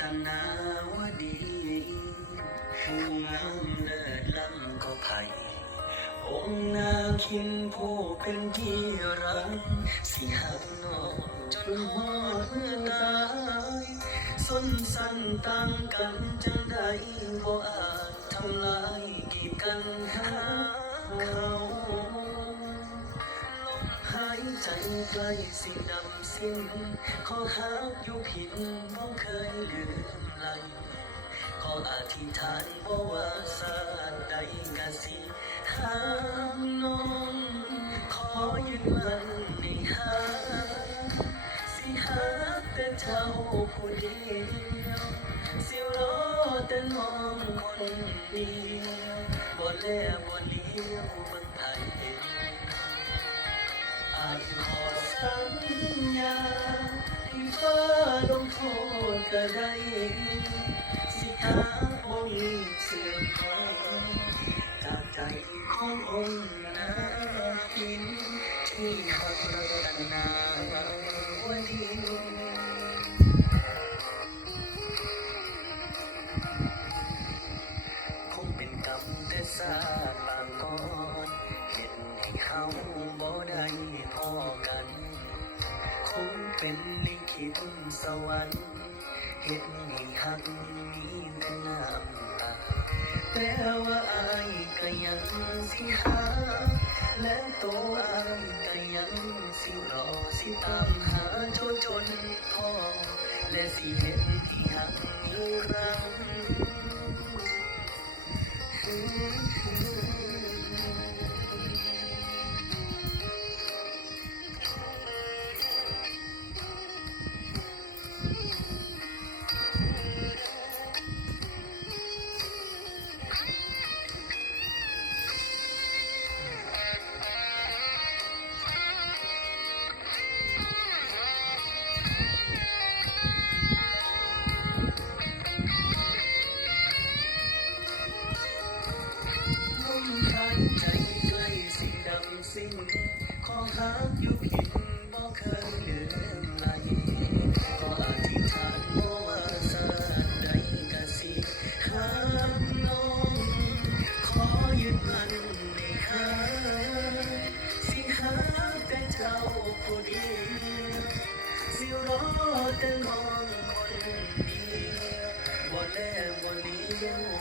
ตนาวดีผู้งามเลิศล้ำก็ไผ่องค์นาคินผู้เป็นที่รักสิหักนองจนหอดเมื่ตายสนสั้นต่างกันจังใดบ่อาจทำลายกีบกันหา ใกล้สิดำสิ้นขอหักอยู่ผินบ่เคยลืมไหลขออธิษฐานบ่ว่าสาดใดกะสิหา ก็ได้สิหาบ่มีเสื่อมคลอยจากใจขององค์นาคินที่หักรัตนาวดีคงเป็นกรรมแต่สร้างบางก่อนเห็นให้เฮาบ่ได้พอกัน คงเป็นลิขิตสวรรค์ เห็นให้หักมีแต่น้ำตาแต่ว่าอายก็ยังสิหาและตัวอายก็ยังสิรอสิตามหาจนจนพอและสิเห็นที่หักอีกครั้ง อแต่น้องคนเดียวบ่แลบ่นี้ยัง